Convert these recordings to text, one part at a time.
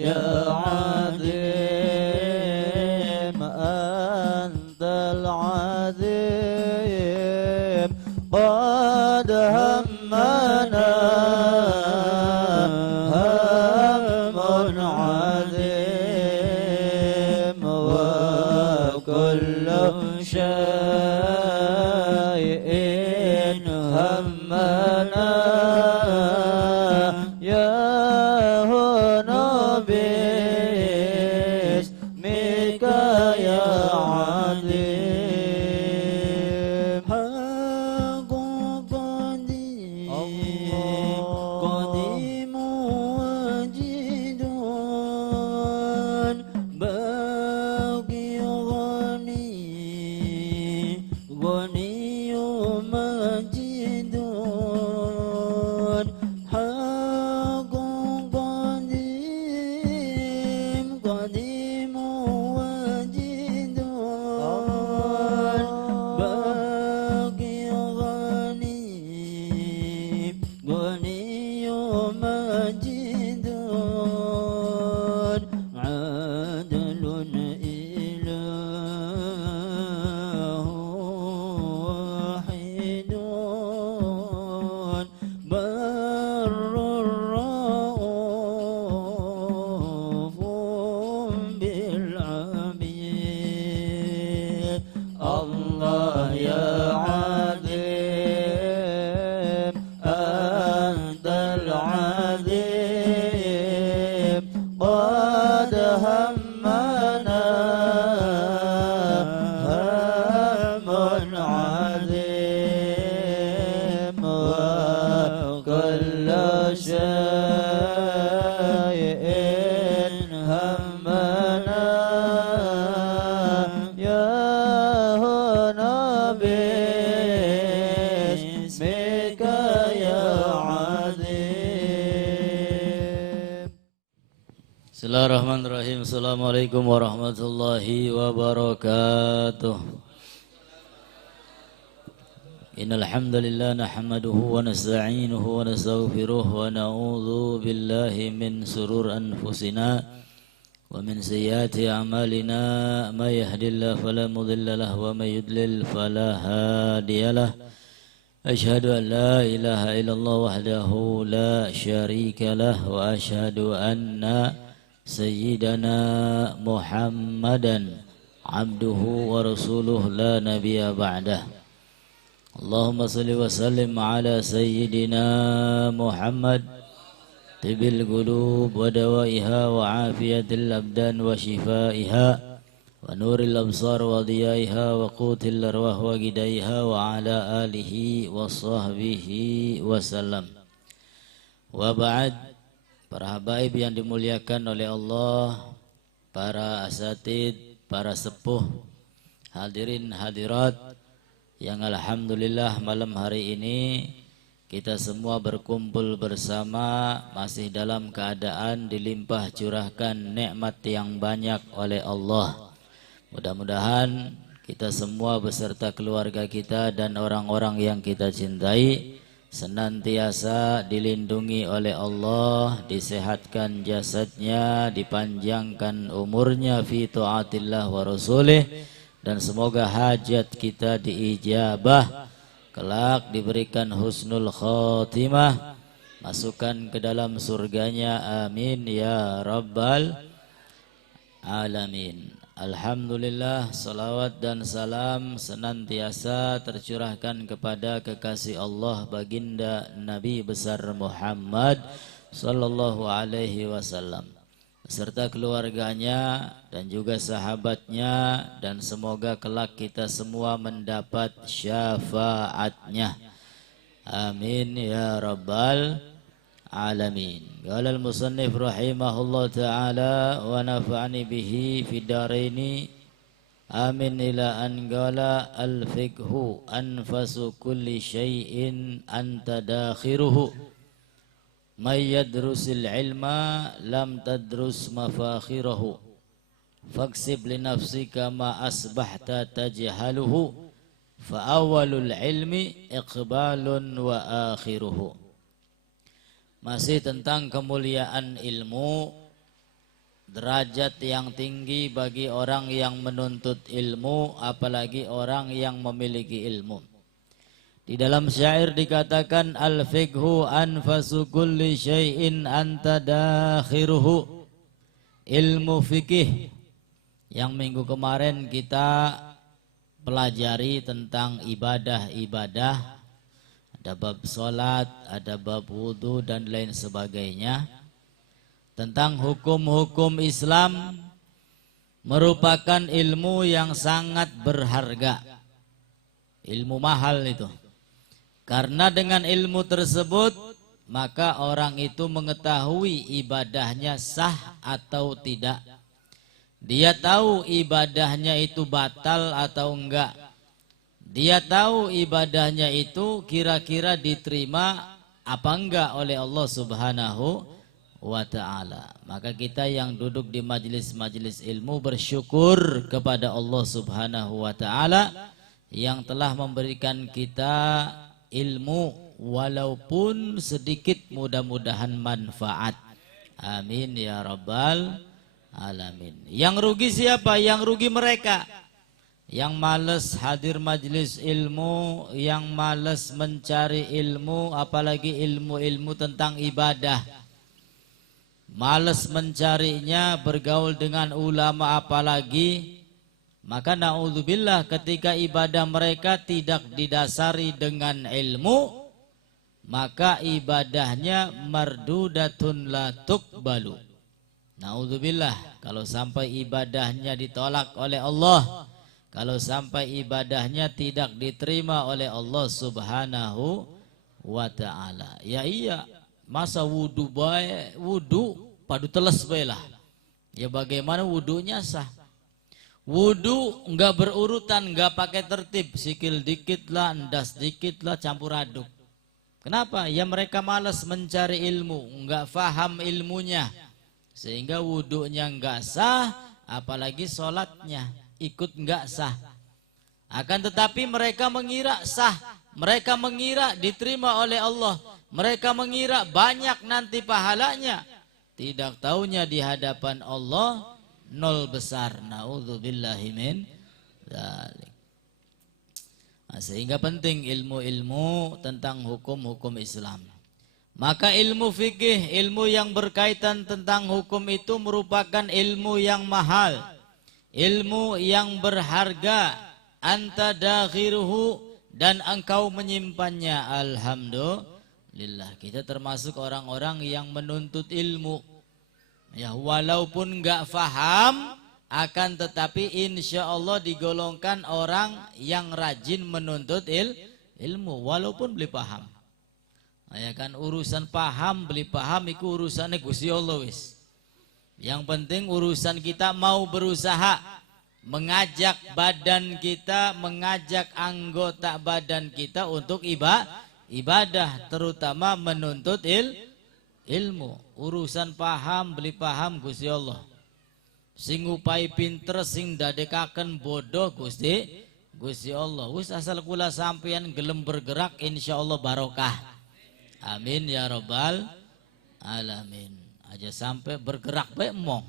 يا عظيم أنت العظيم قد همنا هم عظيم وكل شيء همنا يا هنا باسمك يا عظيم حق قديم وجد باقي غني مجد حق قديم وجد باقي غني مجد عدل إله واحد بر رؤوف بالعبيد الله يا عظيم أنت العظيم قد همنا هم عظيم وكل شيء همنا يا هنا باسمك يا عظيم. Bismillahirrahmanirrahim. Assalamualaikum warahmatullahi wabarakatuh. Innal hamdalillah nahmaduhu wa nasta'inuhu wa nastaghfiruh wa na'udzu billahi min surur anfusina wa min sayyiati a'malina may yahdihillahu fala mudilla lahu wa may yudlil fala hadiyalah. Asyhadu an la ilaha illallah wahdahu la syarika lah wa asyhadu anna sayyidana Muhammadan abduhu wa rasuluh la nabiyya ba'dah. Allahumma salli wa sallim ala sayyidina Muhammad tibil qulub wa dawaiha wa afiyatil abdan wa shifaiha wa nuril absar wa diyaiha wa qutil arwah wa gidaiha wa ala alihi wa sahbihi wa sallam. Wa ba'd, para habaib yang dimuliakan oleh Allah, para asatid, para sepuh, hadirin hadirat yang alhamdulillah malam hari ini kita semua berkumpul bersama masih dalam keadaan dilimpah curahkan nikmat yang banyak oleh Allah. Mudah-mudahan kita semua beserta keluarga kita dan orang-orang yang kita cintai senantiasa dilindungi oleh Allah, disehatkan jasadnya, dipanjangkan umurnya fi taatillah wa rasulih, dan semoga hajat kita diijabah, kelak diberikan husnul khotimah, masukkan ke dalam surganya, amin ya rabbal alamin. Alhamdulillah, salawat dan salam senantiasa tercurahkan kepada kekasih Allah baginda Nabi besar Muhammad sallallahu alaihi wasallam beserta keluarganya dan juga sahabatnya, dan semoga kelak kita semua mendapat syafaatnya, amin ya rabbal alamin. Qala al-musannif rahimahullah ta'ala wa nafa'ani bihi fid daraini amin ila an qala al-fiqhu anfasu kulli syai'in anta dakhiruhu may yadrusil ilma lam tadrus mafakhirahu faksib li nafsika ma asbahta tajhaluhu fa awwalul ilmi iqbalun wa akhiruhu. Masih tentang kemuliaan ilmu, derajat yang tinggi bagi orang yang menuntut ilmu, apalagi orang yang memiliki ilmu. Di dalam syair dikatakan al-fiqhu anfasu kulli syai'in anta dakhiruhu. Ilmu fikih yang minggu kemarin kita pelajari tentang ibadah-ibadah, ada bab sholat, ada bab wudhu dan lain sebagainya. Tentang hukum-hukum Islam merupakan ilmu yang sangat berharga. Ilmu mahal itu. Karena dengan ilmu tersebut maka orang itu mengetahui ibadahnya sah atau tidak. Dia tahu ibadahnya itu batal atau enggak. Dia tahu ibadahnya itu kira-kira diterima apa enggak oleh Allah Subhanahu wa ta'ala. Maka kita yang duduk di majelis-majelis ilmu bersyukur kepada Allah Subhanahu wa ta'ala yang telah memberikan kita ilmu walaupun sedikit, mudah-mudahan manfaat. Amin ya rabbal alamin. Yang rugi siapa? Yang rugi mereka yang malas hadir majelis ilmu, yang malas mencari ilmu, apalagi ilmu-ilmu tentang ibadah. Malas mencarinya, bergaul dengan ulama apalagi. Maka na'udzubillah ketika ibadah mereka tidak didasari dengan ilmu, maka ibadahnya mardudatun la tuqbalu. Na'udzubillah, kalau sampai ibadahnya ditolak oleh Allah, kalau sampai ibadahnya tidak diterima oleh Allah Subhanahu wa ta'ala. Ya iya, masa wudu baik, wudu padu teles baiklah. Ya bagaimana wudunya sah? Wudu enggak berurutan, enggak pakai tertib, sikil dikit lah, endas dikit lah, campur aduk. Kenapa? Ya mereka malas mencari ilmu, enggak faham ilmunya, sehingga wudunya enggak sah, apalagi sholatnya ikut enggak sah. Akan tetapi mereka mengira sah, mereka mengira diterima oleh Allah, mereka mengira banyak nanti pahalanya. Tidak taunya di hadapan Allah nol besar. Na'udzubillahi min dzalik. Nah, sehingga penting ilmu-ilmu tentang hukum-hukum Islam. Maka ilmu fikih, ilmu yang berkaitan tentang hukum itu merupakan ilmu yang mahal, ilmu yang berharga. Anta dakhiruhu, dan engkau menyimpannya. Alhamdulillah, kita termasuk orang-orang yang menuntut ilmu. Ya, walaupun enggak faham, akan tetapi insya Allah digolongkan orang yang rajin menuntut ilmu walaupun beli paham. Ya kan, urusan paham beli paham itu urusannya Gusti Allah wis. Yang penting urusan kita mau berusaha mengajak badan kita, mengajak anggota badan kita untuk ibadah, terutama menuntut ilmu. Urusan paham beli paham Gusti Allah. Sing upai pinter, sing dadekaken bodoh Gusti Allah. Wis asal kula sampeyan gelem bergerak, insyaallah barokah. Amin ya rabbal alamin. Aja sampai bergerak bae mong.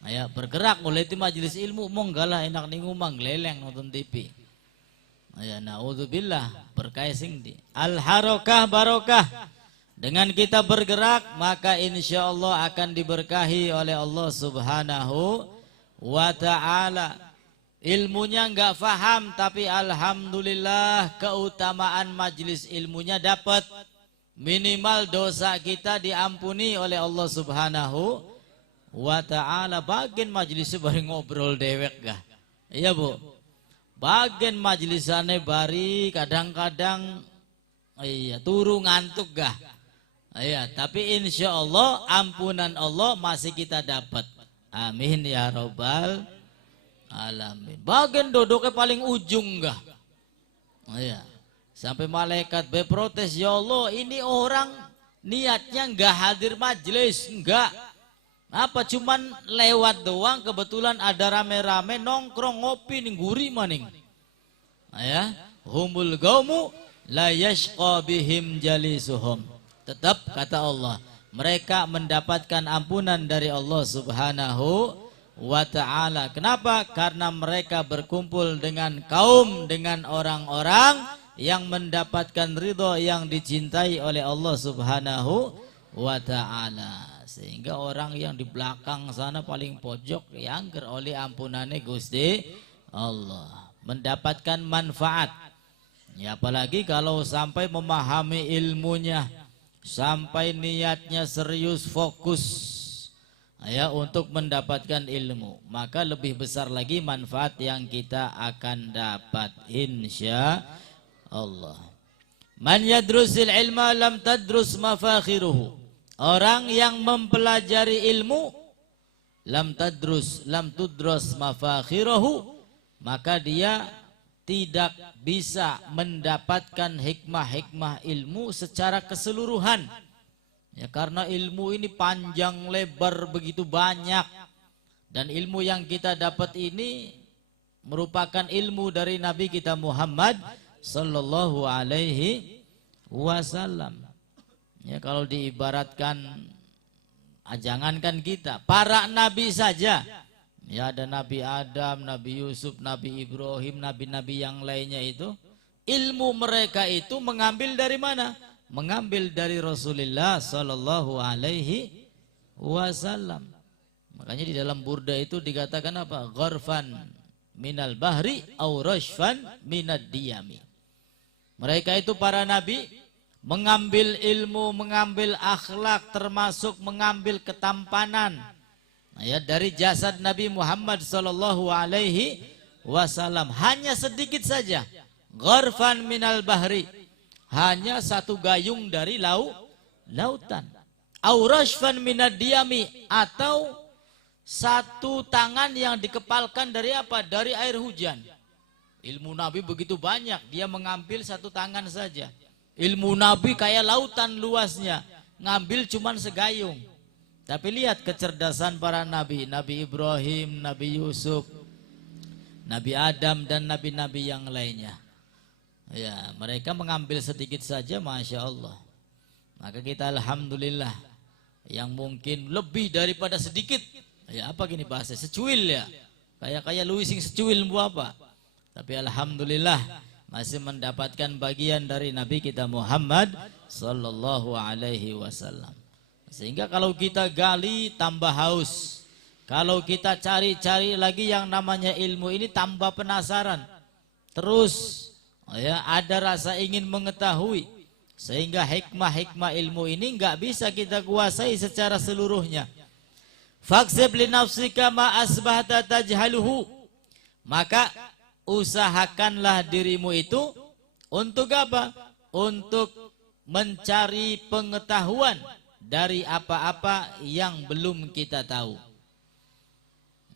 Aya bergerak mulai di majelis ilmu mong galah enak ning omah gleleng nonton TV. Aya naudzubillah berkah sing di. Al harakah barokah. Dengan kita bergerak maka insya Allah akan diberkahi oleh Allah Subhanahu wa ta'ala. Ilmunya enggak faham, tapi alhamdulillah keutamaan majlis ilmunya dapat. Minimal dosa kita diampuni oleh Allah Subhanahu wa ta'ala. Bagian majlisnya bari ngobrol dewek gah. Iya bu. Bagian majlisannya bari kadang-kadang iya turu ngantuk gah. Ya, tapi insya Allah ampunan Allah masih kita dapat. Amin ya rabbal alamin. Bagian duduknya paling ujung gak? Ya, sampai malaikat berprotes, ya Allah ini orang niatnya nggak hadir majelis, enggak. Apa cuman lewat doang, kebetulan ada rame-rame nongkrong ngopi nih guri maning. Ya, humul gaumu la yashqa bihim jalisuhum. Tetap kata Allah, mereka mendapatkan ampunan dari Allah Subhanahu wa ta'ala. Kenapa? Karena mereka berkumpul dengan kaum, dengan orang-orang yang mendapatkan ridho, yang dicintai oleh Allah Subhanahu wa ta'ala. Sehingga orang yang di belakang sana paling pojok diangger oleh ampunannya Gusti Allah, mendapatkan manfaat. Ya, apalagi kalau sampai memahami ilmunya, sampai niatnya serius fokus ya untuk mendapatkan ilmu, maka lebih besar lagi manfaat yang kita akan dapat insya Allah. Man yadrusil ilma lam tadrus mafakhiruhu. Orang yang mempelajari ilmu lam tudros mafakhiruhu, maka dia tidak bisa mendapatkan hikmah-hikmah ilmu secara keseluruhan. Ya, karena ilmu ini panjang lebar begitu banyak, dan ilmu yang kita dapat ini merupakan ilmu dari Nabi kita Muhammad sallallahu alaihi wasallam. Ya, kalau diibaratkan, jangankan kita, para nabi saja. Ya, ada Nabi Adam, Nabi Yusuf, Nabi Ibrahim, nabi-nabi yang lainnya itu, ilmu mereka itu mengambil dari mana? Mengambil dari Rasulullah sallallahu alaihi wasallam. Makanya di dalam burda itu dikatakan apa? Gharfan minal bahri au rashfan minad diyami. Mereka itu para nabi mengambil ilmu, mengambil akhlak, termasuk mengambil ketampanan ya dari jasad Nabi Muhammad sallallahu alaihi wasallam. Hanya sedikit saja. Gharfan minal bahri, hanya satu gayung dari lautan. Aurashfan minad diyami, atau satu tangan yang dikepalkan dari apa? Dari air hujan. Ilmu Nabi begitu banyak, dia mengambil satu tangan saja. Ilmu Nabi kayak lautan luasnya, ngambil cuman segayung. Tapi lihat kecerdasan para nabi, Nabi Ibrahim, Nabi Yusuf, Nabi Adam, dan nabi-nabi yang lainnya. Ya, mereka mengambil sedikit saja, Masya Allah. Maka kita alhamdulillah, yang mungkin lebih daripada sedikit. Ya, apa gini bahasa? Secuil ya. Kayak luising secuil apa. Tapi alhamdulillah masih mendapatkan bagian dari Nabi kita Muhammad sallallahu alaihi wasallam. Sehingga kalau kita gali tambah haus. Kalau kita cari-cari lagi yang namanya ilmu ini tambah penasaran. Terus ya, ada rasa ingin mengetahui, sehingga hikmah-hikmah ilmu ini nggak bisa kita kuasai secara seluruhnya. Faksib li nafsika ma asbahta tajhaluhu, maka usahakanlah dirimu itu untuk apa? Untuk mencari pengetahuan dari apa-apa yang belum kita tahu.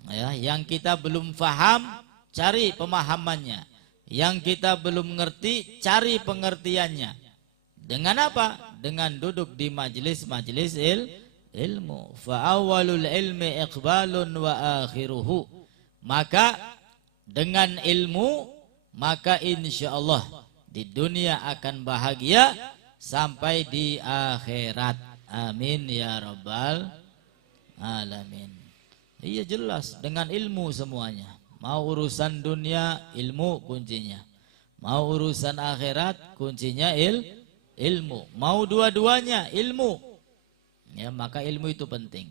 Ya, yang kita belum paham, cari pemahamannya. Yang kita belum ngerti, cari pengertiannya. Dengan apa? Dengan duduk di majelis-majelis ilmu. Fa awwalul ilmi iqbalun wa akhiruhu. Maka dengan ilmu, maka insya Allah di dunia akan bahagia sampai di akhirat. Amin ya rabbal alamin. Iya, jelas dengan ilmu semuanya. Mau urusan dunia, ilmu kuncinya. Mau urusan akhirat, kuncinya ilmu. Mau dua-duanya, ilmu. Ya, maka ilmu itu penting.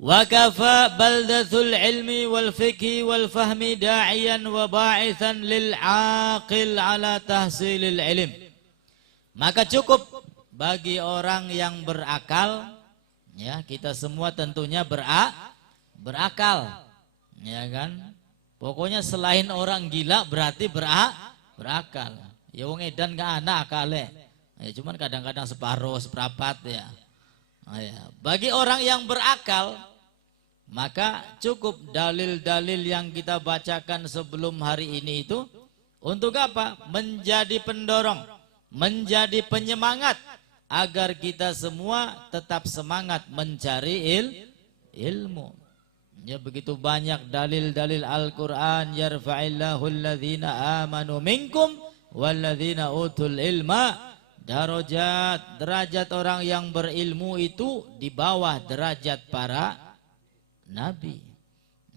Wa kafa baldatul ilmi wal fikhi wal fahmi da'iyan wa ba'ithan lil aqil ala tahsilil ilm. Maka cukup bagi orang yang berakal, ya, kita semua tentunya berakal. Ya kan, pokoknya selain orang gila berarti berakal. Ya, wong edan gak anak akale. Ya, cuman kadang-kadang separuh, seprapat ya. Ya. Bagi orang yang berakal, maka cukup dalil-dalil yang kita bacakan sebelum hari ini itu untuk apa? Menjadi pendorong, menjadi penyemangat agar kita semua tetap semangat mencari ilmu. Ya, begitu banyak dalil-dalil Al-Quran. Yarfa'illahu alladhina amanu minkum walladhina utul ilma darajat. Derajat orang yang berilmu itu di bawah derajat para nabi.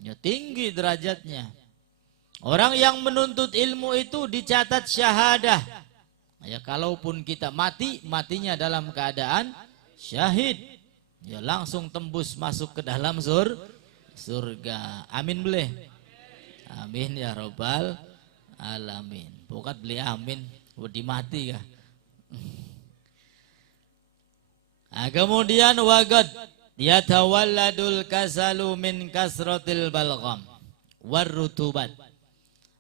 Ya, tinggi derajatnya. Orang yang menuntut ilmu itu dicatat syahadah. Ya, kalaupun kita mati, matinya dalam keadaan syahid. Ya, langsung tembus masuk ke dalam surga. Amin boleh? Amin ya robbal alamin. Pokoknya beli amin, udah mati kah? Nah, kemudian wagad yatawalladul kasalu min kasratil balgham warutubat.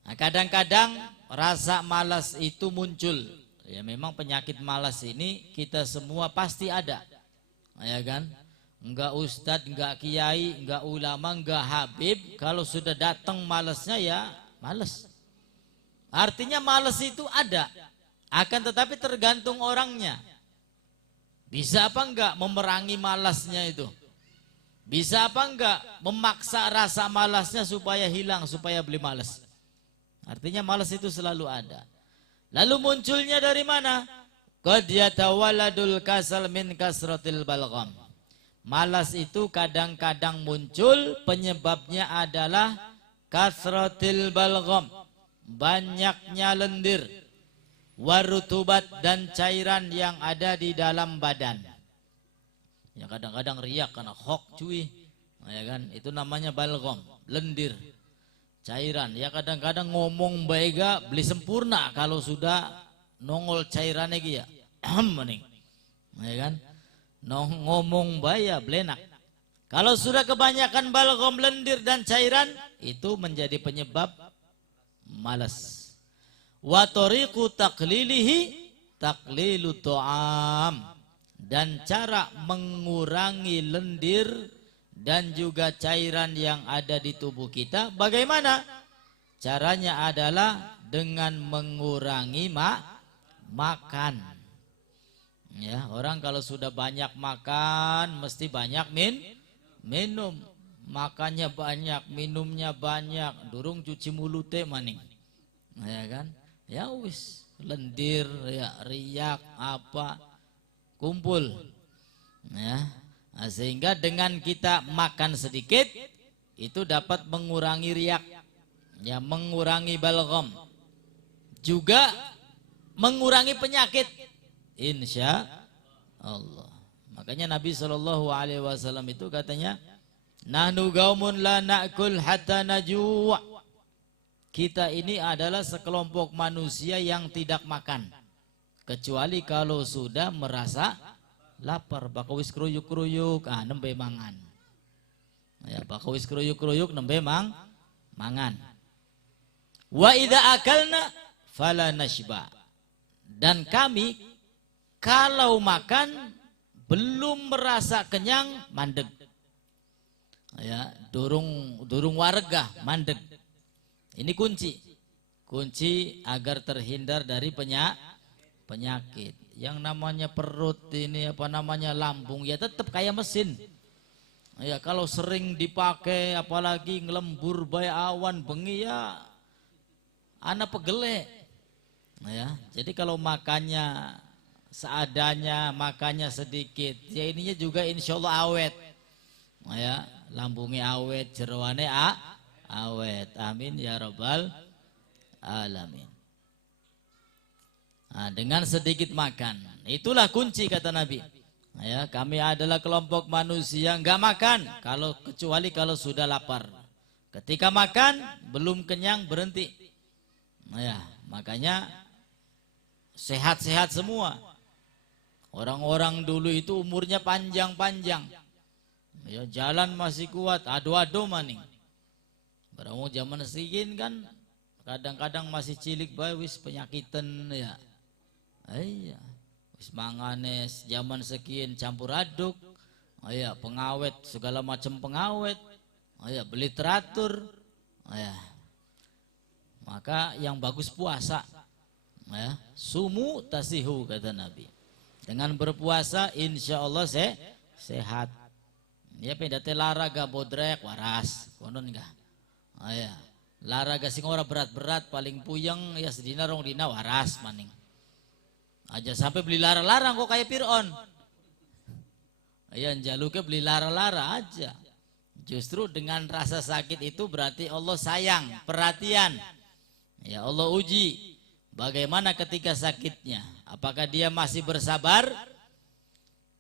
Nah, kadang-kadang rasa malas itu muncul. Ya, memang penyakit malas ini kita semua pasti ada. Ya kan? Enggak ustadz, enggak kiai, enggak ulama, enggak habib, kalau sudah datang malasnya ya malas. Artinya malas itu ada, akan tetapi tergantung orangnya. Bisa apa enggak memerangi malasnya itu? Bisa apa enggak memaksa rasa malasnya supaya hilang, supaya beli malas? Artinya malas itu selalu ada. Lalu munculnya dari mana? Qad yatawaladul kasal min kasratil balgham. Malas itu kadang-kadang muncul, penyebabnya adalah kasratil balgham, banyaknya lendir, warutubat dan cairan yang ada di dalam badan. Ya, kadang-kadang riak karena hok cuy, ya kan? Itu namanya balgham, lendir, cairan. Ya, kadang-kadang ngomong baik beli sempurna kalau sudah nongol cairannya gitu ya. Ya kan? Ngomong baya belenak. Kalau sudah kebanyakan balgham, lendir dan cairan, itu menjadi penyebab malas. Wa tariqu taqlilihi taqlilu ta'am. Dan cara mengurangi lendir dan juga cairan yang ada di tubuh kita bagaimana? Caranya adalah dengan mengurangi makan. Ya, orang kalau sudah banyak makan mesti banyak minum. Makannya banyak, minumnya banyak, durung cuci mulut teh maning. Ya kan? Ya wis, lendir, ya riak apa kumpul. Ya. Nah, sehingga dengan kita makan sedikit itu dapat mengurangi riak, ya, mengurangi balgham. Juga mengurangi penyakit. Insya Allah. Makanya Nabi SAW itu katanya, nahnu qaumun la na'kul hatta najua. Kita ini adalah sekelompok manusia yang tidak makan kecuali kalau sudah merasa lapar. Bakawis kruyuk-kruyuk, nembe mangan. Ya, bakawis kruyuk-kruyuk nembe mangan. Wa idza akalna fala nashba. Dan kami kalau makan belum merasa kenyang mandeg. Ya, durung warga mandeg. Ini kunci agar terhindar dari penyakit. Yang namanya perut ini apa namanya lambung ya tetap kayak mesin. Ya, kalau sering dipakai apalagi ngelembur bae awan bengi ya ana pegele. Ya, jadi kalau makannya seadanya, makannya sedikit, ya ininya juga insya Allah awet. Ya, lambungnya awet, jeroane awet. Amin ya rabbal alamin. Nah, dengan sedikit makan, itulah kunci kata Nabi. Ya, kami adalah kelompok manusia nggak makan kecuali kalau sudah lapar. Ketika makan belum kenyang berhenti. Ya, makanya sehat-sehat semua. Orang-orang dulu itu umurnya panjang-panjang. Ya, jalan masih kuat, ado-ado maning. Barang zaman segini kan kadang-kadang masih cilik bae wis penyakitan ya. Iya. Wis manganes zaman sekian campur aduk. Iya, pengawet segala macam pengawet. Iya, beli teratur. Iya. Maka yang bagus puasa. Ya, sumu tasihu kata Nabi. Dengan berpuasa insya Allah sehat. Ya pendate laraga bodrek waras, konon enggak. Ya, laraga sing ora berat-berat paling puyeng ya sedina rong dina waras maning. Aja sampai beli lara-larang kok kayak Fir'aun. Ya jaluknya beli lara-lara aja. Justru dengan rasa sakit itu berarti Allah sayang, perhatian. Ya Allah uji bagaimana ketika sakitnya. Apakah dia masih bersabar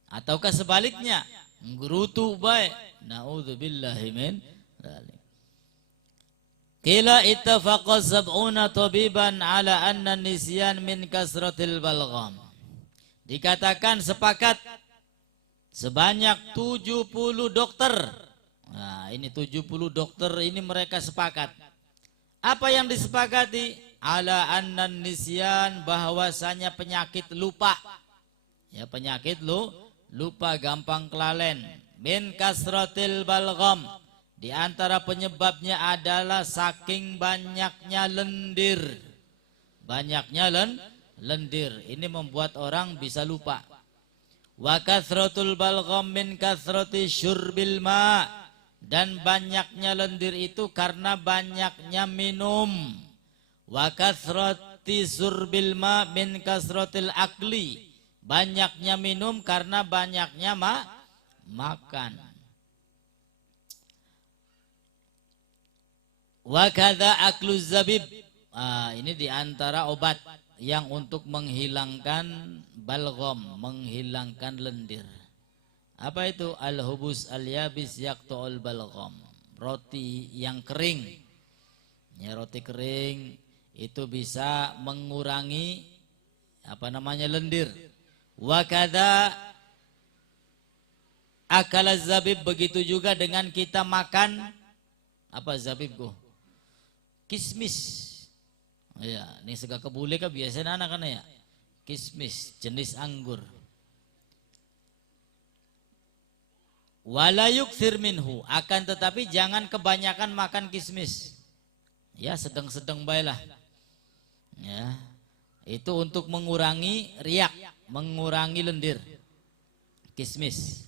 ataukah sebaliknya nggerutu baik. Na'udzubillahi min dzalik. Qila ittafaqa sab'una tabiban ala anna nisyan min kasratil balgham. Dikatakan sepakat sebanyak 70 dokter. Nah, ini 70 dokter ini mereka sepakat. Apa yang disepakati? Ala anna nisyan, bahwasanya penyakit lupa. Ya, penyakit lupa gampang kelalen. Min kasratil balgham. Di antara penyebabnya adalah saking banyaknya lendir. Banyaknya lendir. Ini membuat orang bisa lupa. Wa kasratul balgham min kasrati syurbil ma. Dan banyaknya lendir itu karena banyaknya minum. Wa kasrati surbil ma min kasratil akli. Banyaknya minum karena banyaknya makan. Wa kadza akluz zabib. Ini diantara obat yang untuk menghilangkan balgham, menghilangkan lendir. Apa itu? Al-hubus al-yabis yaqta'ul balgham. Roti yang kering. Ya, roti kering itu bisa mengurangi lendir. Wa kadza akal zabib, begitu juga dengan kita makan apa zabibku? Kismis. Ya, ini sega kebule kan biasanya anak kan ya. Kismis jenis anggur. Wala yukthir minhu, akan tetapi jangan kebanyakan makan kismis. Ya, sedang-sedang baiklah. Ya. Itu untuk mengurangi riak, mengurangi lendir. Kismis.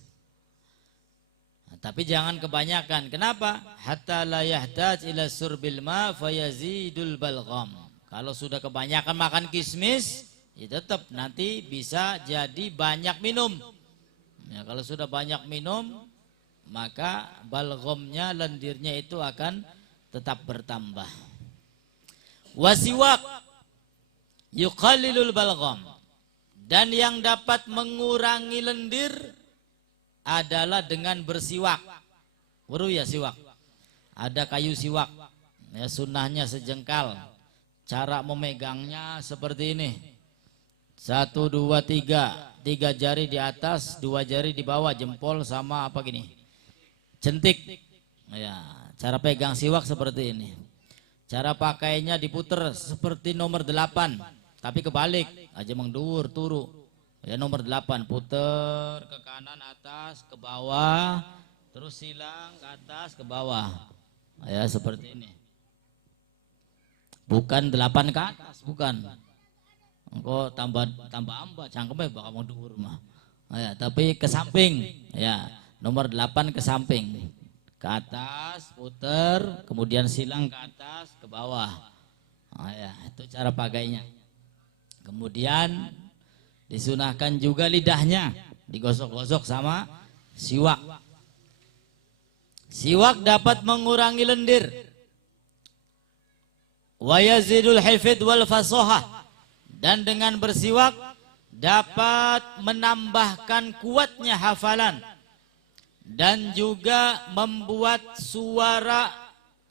Nah, tapi jangan kebanyakan. Kenapa? Hatta la yahtaj ila surbil ma fayazidul balgham. Kalau sudah kebanyakan makan kismis, ya tetap nanti bisa jadi banyak minum. Ya, kalau sudah banyak minum, maka balghamnya, lendirnya itu akan tetap bertambah. Wasiwak yuqallilul balgham, dan yang dapat mengurangi lendir adalah dengan bersiwak. Baru ya siwak. Ada kayu siwak. Ya, sunnahnya sejengkal. Cara memegangnya seperti ini. 1, 2, 3. 3 jari di atas, 2 jari di bawah, jempol sama apa gini. Jentik. Ya, cara pegang siwak seperti ini. Cara pakainya diputer seperti nomor 8, tapi kebalik, aja mengdur turu. Ya, nomor 8 puter ke kanan, atas, ke bawah, terus silang ke atas, ke bawah. Ya, seperti ini. Bukan 8 ke atas, bukan. Engkau tambah amba, cangkemnya bakal mau dhuwur mah. Ya, tapi ke samping. Ya, nomor 8 ke samping. Ke atas, puter, kemudian silang ke atas, ke bawah. Ya, itu cara pakainya. Kemudian disunahkan juga lidahnya, digosok-gosok sama siwak. Siwak dapat mengurangi lendir. Wa yazidul hifdz wal fasahah, dan dengan bersiwak dapat menambahkan kuatnya hafalan dan juga membuat suara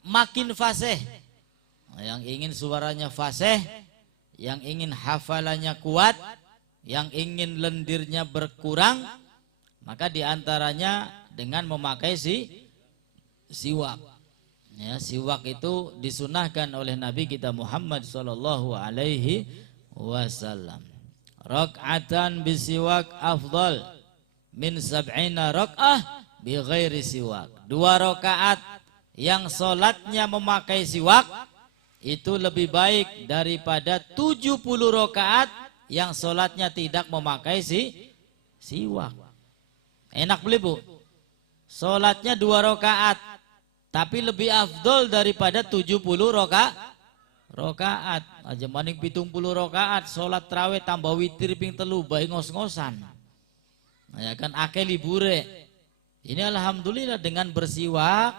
makin fasih. Yang ingin suaranya fasih, yang ingin hafalannya kuat, yang ingin lendirnya berkurang, maka diantaranya dengan memakai siwak. Ya, siwak itu disunahkan oleh Nabi kita Muhammad sallallahu alaihi wasallam. Rak'atan bisiwak afdal min sab'ina rak'ah bi ghairi siwak. 2 rakaat yang solatnya memakai siwak itu lebih baik daripada 70 rakaat yang solatnya tidak memakai siwak. Enak beli bu? Solatnya 2 rakaat, tapi lebih afdol daripada 70 rakaat. Aja maning 70 rakaat salat tarawih tambah witir ping 3 bae ngos-ngosan. Ya kan akeh libure. Ini alhamdulillah dengan bersiwak,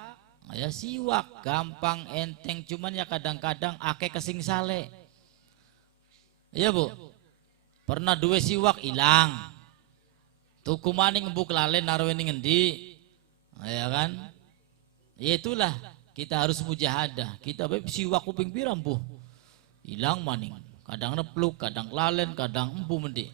ya siwak gampang enteng, cuman ya kadang-kadang akeh kesing sale. Iya Bu, pernah duwe siwak hilang, tuku maning embuk lalen naruh ini ngendi, ya kan? Ya itulah kita harus mujahadah. Kita siwak kuping piram Bu, hilang maning, kadang nepluk, kadang lalen, kadang empu mendi.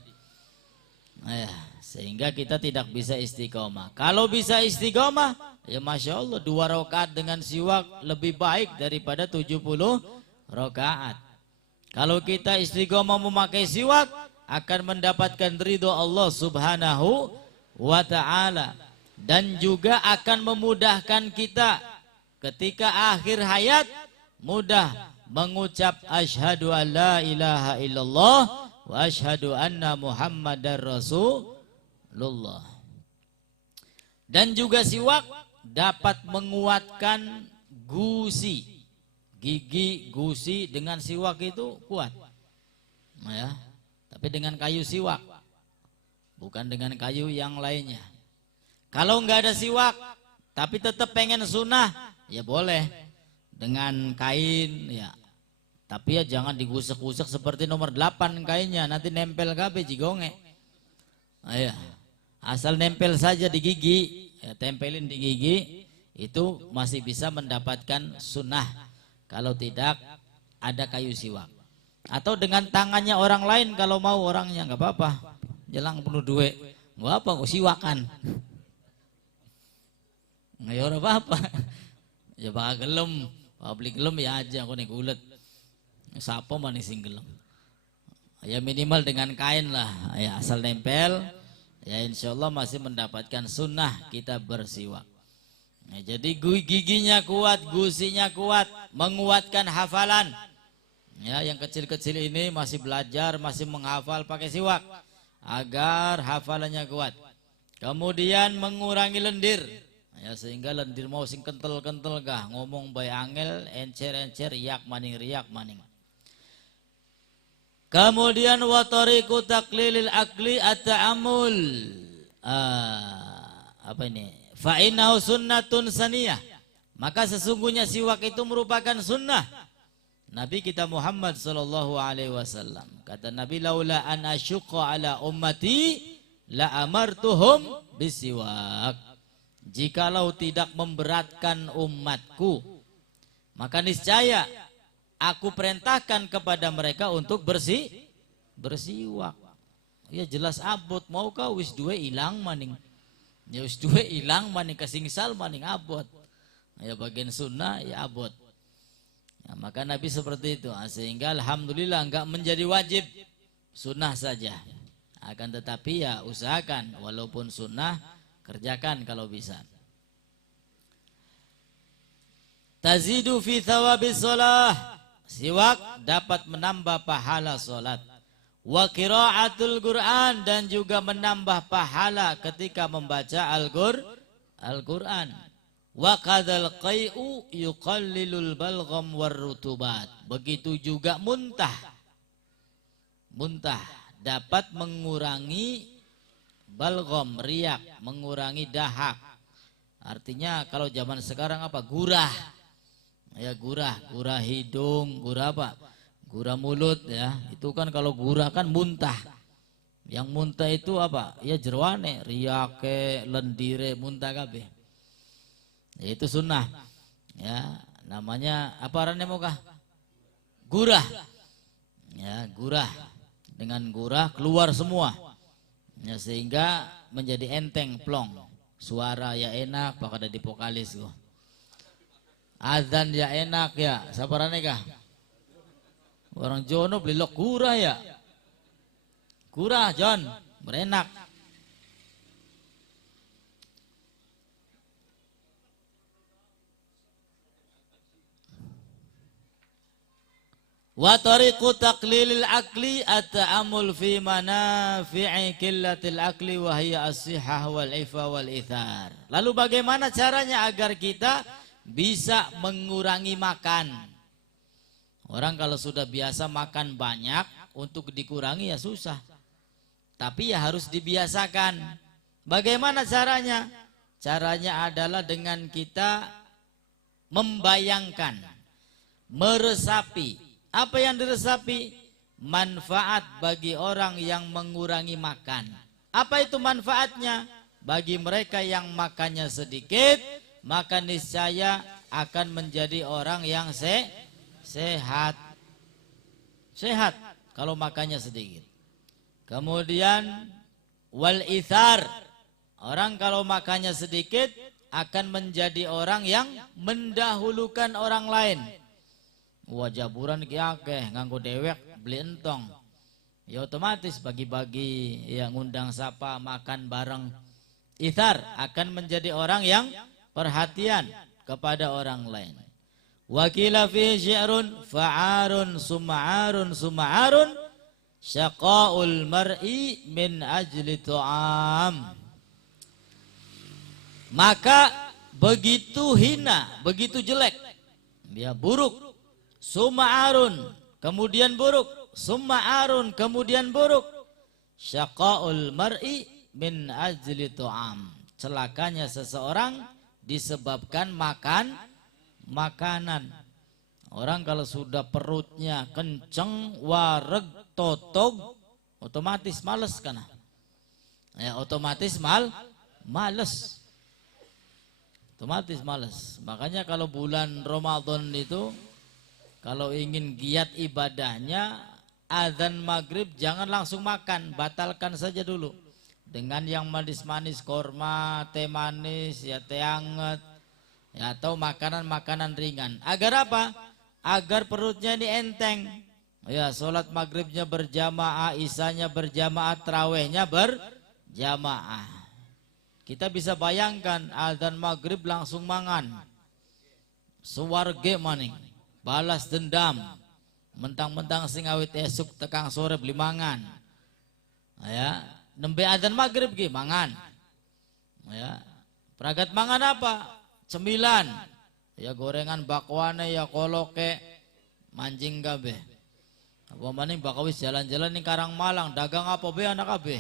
Ya, sehingga kita tidak bisa istiqomah. Kalau bisa istiqomah, ya masya Allah 2 rakaat dengan siwak lebih baik daripada 70 rakaat. Kalau kita istiqomah memakai siwak, akan mendapatkan ridho Allah subhanahu wa ta'ala. Dan juga akan memudahkan kita ketika akhir hayat, mudah mengucap asyhadu an la ilaha illallah wa asyhadu anna muhammadar rasulullah. Dan juga siwak dapat menguatkan gusi. Gigi, gusi dengan siwak itu kuat. Nah ya, tapi dengan kayu siwak, bukan dengan kayu yang lainnya. Kalau nggak ada siwak, tapi tetap pengen sunnah, ya boleh dengan kain, ya. Tapi ya jangan digusek-gusek seperti nomor 8 kainnya, nanti nempel kabeh jigonge. Nah ya, asal nempel saja di gigi, ya, tempelin di gigi, itu masih bisa mendapatkan sunnah. Kalau tidak ada kayu siwak, atau dengan tangannya orang lain kalau mau orangnya nggak apa-apa, jelang penuh duit, nggak apa kok siwakan, nggak ada apa-apa, ya bakal gelem, beli gelem ya aja aku nih kulit, siapa manis sing gelem, ya minimal dengan kain lah, ya asal nempel, ya insya Allah masih mendapatkan sunnah kita bersiwak. Nah, jadi giginya kuat, gusinya kuat, menguatkan hafalan. Ya, yang kecil-kecil ini masih belajar, masih menghafal pakai siwak agar hafalannya kuat. Kemudian mengurangi lendir. Ya, sehingga lendir mau sing kentel-kentel kah, ngomong bae angel, encer-encer, riak maning. Kemudian wa tariqu taqlilil akli at-ta'ammul. Apa ini? Fa innahu sunnatun saniyah. Maka sesungguhnya siwak itu merupakan sunnah Nabi kita Muhammad sallallahu alaihi wasallam. Kata Nabi, laula an asyqa ala ummati la amartuhum bisiwak. Jikalau tidak memberatkan umatku, maka niscaya aku perintahkan kepada mereka untuk bersiwak. Ya jelas abot, mau kau wis duwe ilang maning. Ya wis duwe ilang maning kasingsal maning abot. Ya bagian sunnah ya abot. Ya, maka Nabi seperti itu, sehingga alhamdulillah enggak menjadi wajib, sunnah saja. Akan tetapi ya usahakan walaupun sunnah kerjakan kalau bisa. Tazidu fi thawabis shalah. Siwak dapat menambah pahala salat. Wa qiraatul Qur'an, dan juga menambah pahala ketika membaca Al-Qur'an. Wa qadzal qai'u yuqallilul balgham warrutubat. Begitu juga muntah. Muntah dapat mengurangi balgham, riak, mengurangi dahak. Artinya kalau zaman sekarang apa? Gurah. Ya gurah hidung, gurah apa? Gurah mulut ya, itu kan kalau gurah kan muntah. Yang muntah itu apa? Ya jerwane, riake, lendire, muntah kabeh. Ya, itu sunnah. Ya, namanya apa arane mokah? Gurah. Ya, gurah. Dengan gurah keluar semua. Ya, sehingga menjadi enteng plong. Suara ya enak, bakal ada di vokalis gua. Azan ya enak ya, sabarane kah? Orang Jono beli lok gurah ya. Gurah John, berenak. Wa tariqu taqlilil akli at-ta'ammul fi manafi'i qillatil akli wa hiya as-sihah wal ifa wal ithar. Lalu bagaimana caranya agar kita bisa mengurangi makan? Orang kalau sudah biasa makan banyak, untuk dikurangi ya susah. Tapi ya harus dibiasakan. Bagaimana caranya? Caranya adalah dengan kita membayangkan, meresapi. Apa yang diresapi? Manfaat bagi orang yang mengurangi makan. Apa itu manfaatnya? Bagi mereka yang makannya sedikit, maka niscaya akan menjadi orang yang sehat. Sehat kalau makannya sedikit. Kemudian wal ithar. Orang kalau makannya sedikit akan menjadi orang yang mendahulukan orang lain. Wah jaburan ki akeh nganggo dewek beli entong. Ya otomatis bagi-bagi, ya ngundang sapa, makan bareng. Ithar akan menjadi orang yang perhatian kepada orang lain. Wakila fi syi'run fa'arun sum'arun sum'arun syaqaul mar'i min ajli tu'am. Maka begitu hina, begitu jelek, dia buruk. Sum'arun kemudian buruk, sum'arun kemudian buruk. Syaqaul mar'i min ajli tu'am. Celakanya seseorang disebabkan makanan. Orang kalau sudah perutnya kenceng, wareg, totog, otomatis males kan? Ya otomatis males. Otomatis males. Makanya kalau bulan Ramadan itu, kalau ingin giat ibadahnya, azan maghrib jangan langsung makan, batalkan saja dulu. Dengan yang manis-manis, korma, teh manis, ya teh hangat, ya, atau makanan-makanan ringan. Agar apa? Agar perutnya ini enteng. Ya, sholat maghribnya berjamaah, isanya berjamaah, tarawehnya berjamaah. Kita bisa bayangkan azan maghrib langsung mangan. Suwarge maning, balas dendam. Mentang-mentang sing awit esuk tekang sore beli mangan. Ya, nembe azan maghrib ki mangan. Ya, peragat mangan apa? Cemilan. Ya gorengan bakwane, ya koloke, manjing kabeh. Apa maning bakawis jalan-jalan ning Karangmalang, dagang apa be anak kabeh.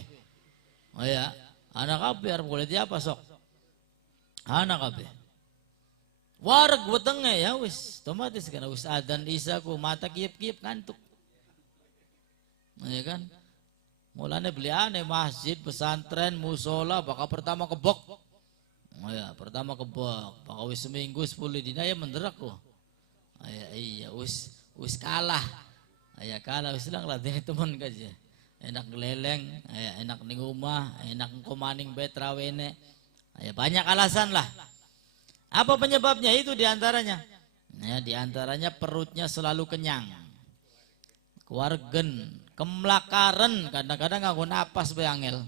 Oh ya, anak kabeh arep golek apa sok? Anak kabeh. Wareg wetenge ya wis, otomatis kan wis adzan isya ku mata kiep-kiep ngantuk. Ya kan? Mulane beli aneh masjid, pesantren, musola bakal pertama kebok. Oh ya, pertama kebok. Bakal wis seminggu 10 dina ya menderak kok. Iya, wis kalah. Ya kalah wis lang latih teman kaja. Enak geleleng, enak ning rumah, enak komaning betrawene. Ya banyak alasan lah. Apa penyebabnya? Itu diantaranya. Ya, diantaranya perutnya selalu kenyang. Keluargen, kemlakaran, kadang-kadang nganggo napas be angel.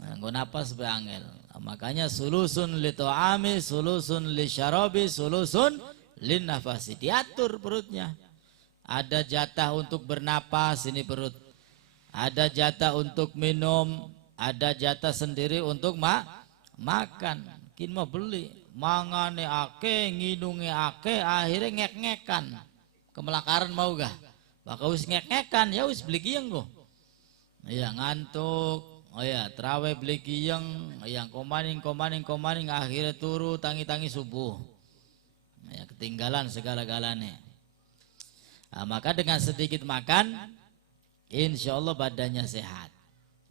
Nganggo napas be angel. Makanya sulusun li ta'ami, sulusun li syarabi, sulusun lin nafasi. Diatur perutnya. Ada jatah untuk bernapas ini perut. Ada jatah untuk minum, ada jatah sendiri untuk makan. Kin mau beli, mangane ake, nginunge ake, akhirnya ngek-ngekan. Kemelakaran mau gak? Bakal wis ngek-ngekan, ya wis beli giyeng kok. Iya ngantuk, oh ya terawih beli giyeng, yang komaning akhirnya turu tangi-tangi subuh. Ya ketinggalan segala-galanya. Nah, maka dengan sedikit makan, insya Allah badannya sehat.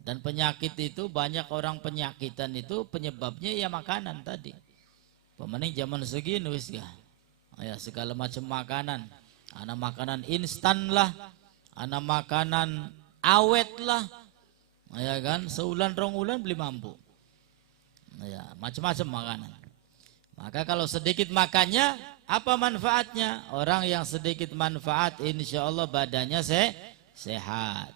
Dan penyakit itu banyak orang penyakitan itu penyebabnya ya makanan tadi. Pemaning zaman segini wis gak. Ya segala macam makanan. Ana makanan instan lah, ana makanan awet lah. Ya kan, seulan rong ulan beli mampu. Ya, macam-macam makanan. Maka kalau sedikit makannya, apa manfaatnya? Orang yang sedikit manfaat insya Allah badannya sehat.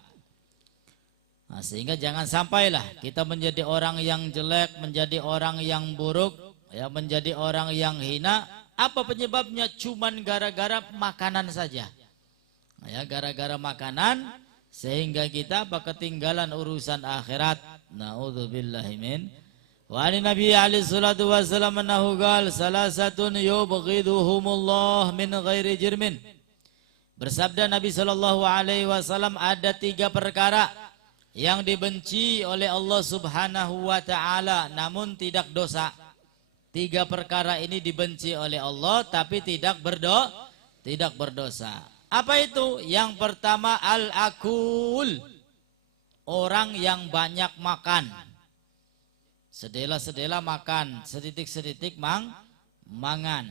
Nah, sehingga jangan sampailah kita menjadi orang yang jelek, menjadi orang yang buruk, ya menjadi orang yang hina. Apa penyebabnya? Cuman gara-gara makanan saja. Ya, gara-gara makanan sehingga kita ketinggalan urusan akhirat. Nauzubillahi min. Wa ani Nabi alaihi salatu wasallam annahu qala salasatun yubghiduhumullah min ghairi jirmin. Bersabda Nabi Shallallahu Alaihi Wasallam, ada 3 perkara yang dibenci oleh Allah Subhanahu Wa Taala, namun tidak dosa. 3 perkara ini dibenci oleh Allah, tapi tidak berdosa. Apa itu? Yang pertama al-akul, orang yang banyak makan. Sedela-sedela makan, seditik-seditik mangan.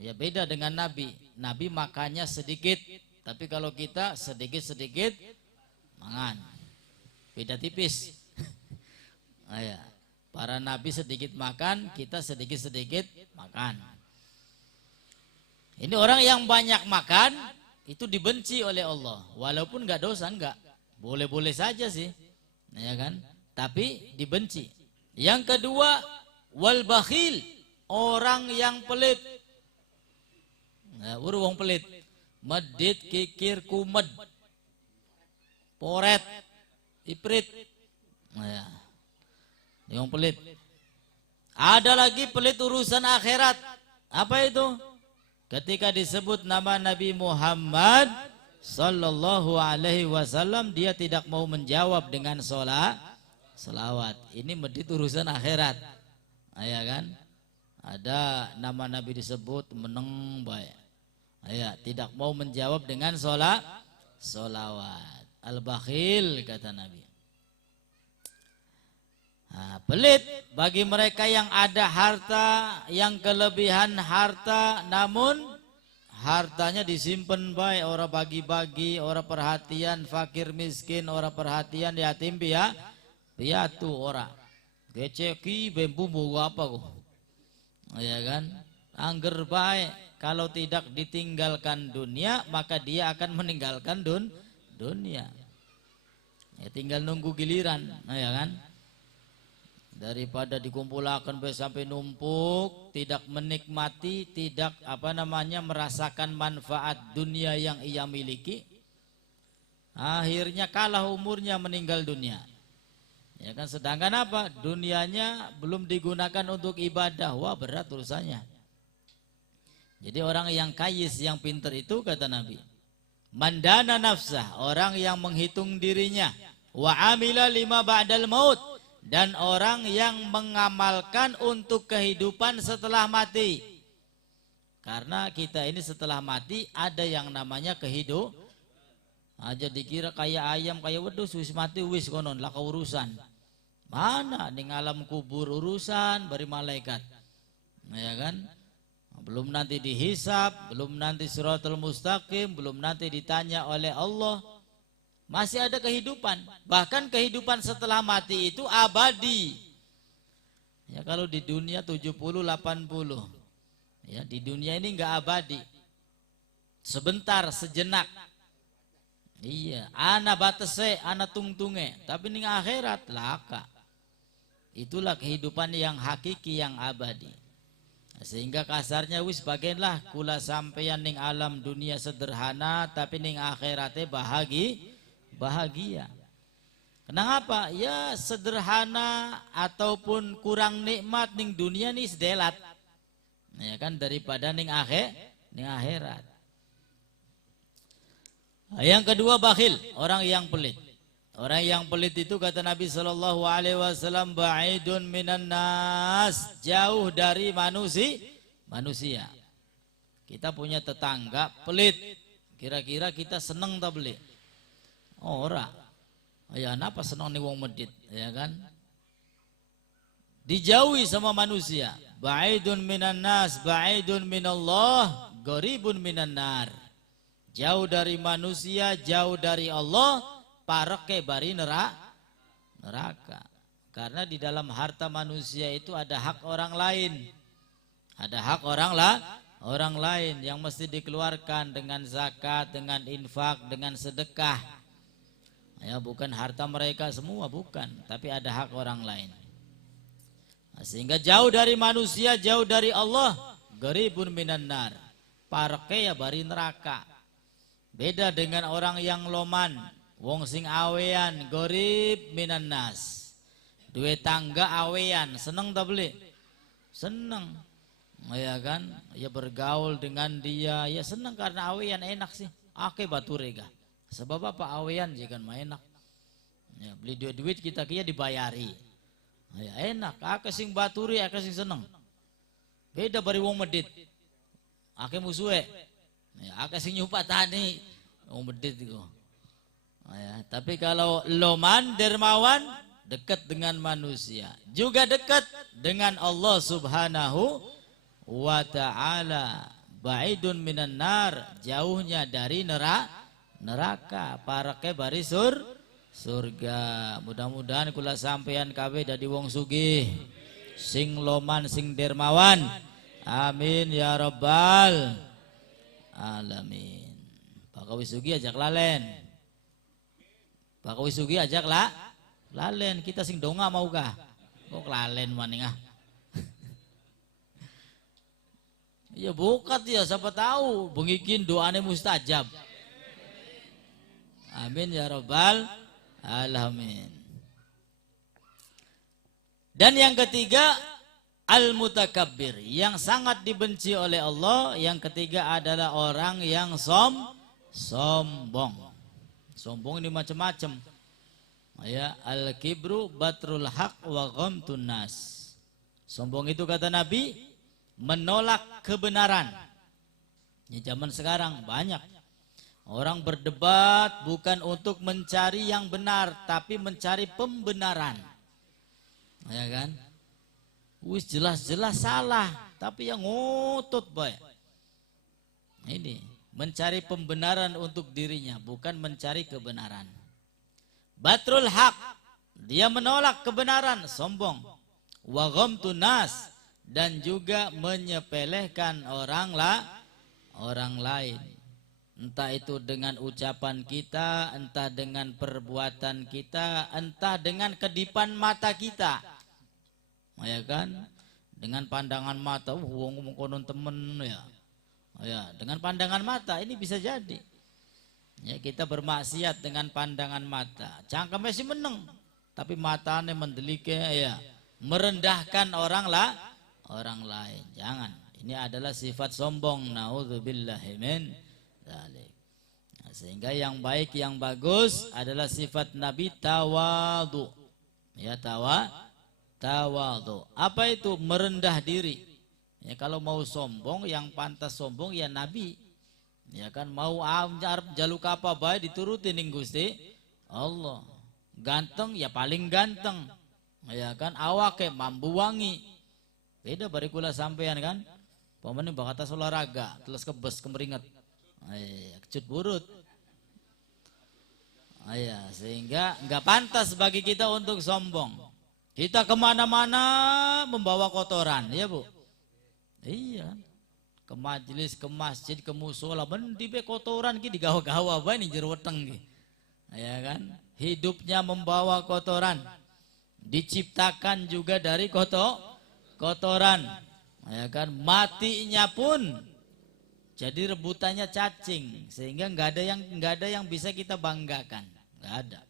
Ya beda dengan Nabi. Nabi makannya sedikit, tapi kalau kita sedikit-sedikit mangan. Beda tipis. Ya. Para nabi sedikit makan, kita sedikit-sedikit makan. Ini orang yang banyak makan itu dibenci oleh Allah. Walaupun nggak dosa, enggak. Boleh-boleh saja sih. Ya kan? Tapi dibenci. Yang kedua, wal bakhil, orang yang pelit. Nah, wong pelit. Medit, kikir, kumed, poret, iprit. Nah, ya. Yang pelit. Ada lagi pelit urusan akhirat. Apa itu? Ketika disebut nama Nabi Muhammad Sallallahu Alaihi Wasallam, dia tidak mau menjawab dengan selawat. Ini medit urusan akhirat. Ya kan? Ada nama Nabi disebut meneng baik. Ya, tidak mau menjawab dengan solawat. Al-bakhil kata Nabi. Nah, pelit bagi mereka yang ada harta, yang kelebihan harta, namun hartanya disimpan baik, orang bagi-bagi, orang perhatian fakir miskin, orang perhatian yatim piatu orang. Geceki bumbu apa kok? Ya kan? Angger baik, kalau tidak ditinggalkan dunia, maka dia akan meninggalkan dunia. Ya tinggal nunggu giliran, ya kan? Daripada dikumpulkan sampai numpuk, tidak menikmati, tidak merasakan manfaat dunia yang ia miliki, akhirnya kalah umurnya meninggal dunia. Ya kan, sedangkan apa? Dunianya belum digunakan untuk ibadah. Wah, berat urusannya. Jadi orang yang kayis, yang pintar itu kata Nabi, mandana nafsah, orang yang menghitung dirinya, wa amila lima ba'dal maut, dan orang yang mengamalkan untuk kehidupan setelah mati. Karena kita ini setelah mati ada yang namanya kehidupan. Aja dikira kayak ayam kayak wedus, wis mati wis konon laka urusan. Mana ning alam kubur urusan bari malaikat. Ya kan? Belum nanti dihisab, belum nanti siratal mustaqim, belum nanti ditanya oleh Allah. Masih ada kehidupan. Bahkan kehidupan setelah mati itu abadi. Ya kalau di dunia 70 80. Ya di dunia ini enggak abadi. Sebentar, sejenak. Iya, ana batese, ana tungtunge, tapi ning akhirat laka. Itulah kehidupan yang hakiki, yang abadi. Sehingga kasarnya wis bagianlah kula sampeyan ning alam dunia sederhana, tapi ning akhiratnya bahagia. Kenapa? Ya sederhana ataupun kurang nikmat ning dunia nih sedelat. Ya kan, daripada ning akhirat. Yang kedua bakhil, orang yang pelit. Orang yang pelit itu kata Nabi Shallallahu Alaihi Wasallam, ba'idun minan nas, jauh dari manusia. Kita punya tetangga pelit, kira-kira kita seneng tak pelit? Ora. Ya napa seneng nih wong medit, ya kan? Dijauhi sama manusia. Ba'idun minan nas, ba'idun minallah, gharibun minan nar. Jauh dari manusia, jauh dari Allah, pareke bari neraka. Karena di dalam harta manusia itu ada hak orang lain. Ada hak orang lain yang mesti dikeluarkan dengan zakat, dengan infak, dengan sedekah. Ya, bukan harta mereka semua, bukan, tapi ada hak orang lain. Nah, sehingga jauh dari manusia, jauh dari Allah, gharibun minan nar. Pareke ya bari neraka. Beda dengan orang yang loman, wong sing awean, gharib minan nas. Duwe tangga awean, seneng tak beli? Seneng. Ya kan? Ya bergaul dengan dia, ya seneng karena awean enak sih. ake bature kah. Sebab apa awean jangan maenak. Ya, beli duit kita kia dibayari. Ya enak, ake sing baturi, ake sing seneng. Beda bari wong medit. Ake musuhe. Ya, ake sing nyupatani wong medit itu. Ya, tapi kalau loman dermawan dekat dengan manusia, juga dekat dengan Allah Subhanahu wa ta'ala. Ba'idun minan nar, jauhnya dari neraka. Parake bari surga. Mudah-mudahan kula sampeyan kabeh dadi wong sugih, sing loman sing dermawan. Amin ya rabbal alamin. Pak Wisugi ajak lalen. Pak Wisugi ajak lalen. Kita sing donga maukah? Kok lalen maning ah? Ya bukat ya, siapa tahu bengikin doane mustajab. Amin ya rabbal alamin. Dan yang ketiga, al-mutakabbir, yang sangat dibenci oleh Allah. Yang ketiga adalah orang yang sombong. Sombong ini macam-macam. Ya, al-kibru batrul haq wa ghamtun nas. Sombong itu kata Nabi menolak kebenaran. Di zaman sekarang banyak orang berdebat bukan untuk mencari yang benar, tapi mencari pembenaran. Ya kan? Wis jelas-jelas salah, tapi yang ngotot baik. Ini mencari pembenaran untuk dirinya, bukan mencari kebenaran. Batrul haq, dia menolak kebenaran, sombong. Wa ghamtun nas, dan juga menyepelekan orang lain. Entah itu dengan ucapan kita, entah dengan perbuatan kita, entah dengan kedipan mata kita. Ya kan? Dengan pandangan mata, wong konon temen ya. Ya, dengan pandangan mata ini bisa jadi. Ya, kita bermaksiat dengan pandangan mata. Cangkeme sih meneng, tapi matanya mendelike ya, merendahkan orang lain. Jangan. Ini adalah sifat sombong. Nauzubillahi min dzalik. Nah, sehingga yang baik, yang bagus adalah sifat Nabi tawadhu. Ya, tawadhu. Apa itu? Merendah diri. Ya, kalau mau sombong, yang pantas sombong ya Nabi. Ya kan, mau jaluk apa baik dituruti ning Gusti Allah. Ganteng ya paling ganteng. Ya kan, awake mambu wangi. Beda bari kula sampean kan. Pamane bakata olahraga, terus kebes kemeringet. Kecut burut. Sehingga enggak pantas bagi kita untuk sombong. Kita kemana-mana membawa kotoran, ya Bu. Iya. Ke majelis, ke masjid, ke musola, mendibe kotoran ki digawa-gawa bae ning jero weteng ki. Ya kan? Hidupnya membawa kotoran. Diciptakan juga dari kotoran. Ya kan? Matinya pun jadi rebutannya cacing, sehingga enggak ada yang bisa kita banggakan. Enggak ada.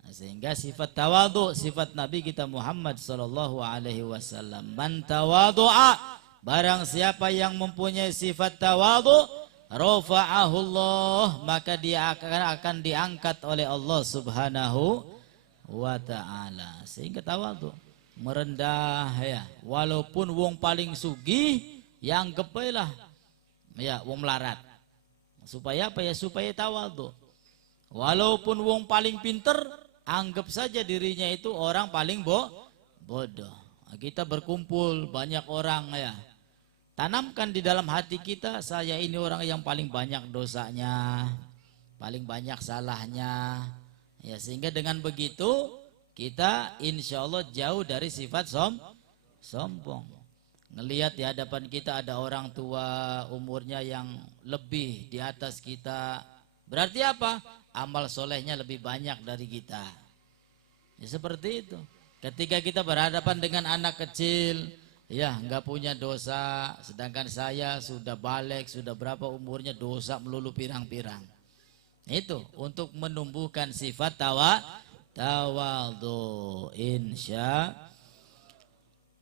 Nah, sehingga sifat tawadhu, sifat Nabi kita Muhammad sallallahu alaihi wasallam. Man tawadhu'a, barang siapa yang mempunyai sifat tawadhu, rafa'ahullah, maka dia akan diangkat oleh Allah Subhanahu wa ta'ala. Sehingga tawadhu, merendah ya, walaupun wong paling sugih yang kepelah ya wong melarat. Supaya apa ya? Supaya tawadhu. Walaupun wong paling pinter, anggap saja dirinya itu orang paling bodoh. Kita berkumpul banyak orang ya. Tanamkan di dalam hati kita, saya ini orang yang paling banyak dosanya, paling banyak salahnya. Ya, sehingga dengan begitu kita insya Allah jauh dari sifat sombong. Ngelihat di hadapan kita ada orang tua umurnya yang lebih di atas kita. Berarti apa? Amal solehnya lebih banyak dari kita. Ya, seperti itu. Ketika kita berhadapan dengan anak kecil, ya nggak punya dosa, sedangkan saya sudah balik, sudah berapa umurnya, dosa melulu pirang-pirang. Itu untuk menumbuhkan sifat tawadhu insya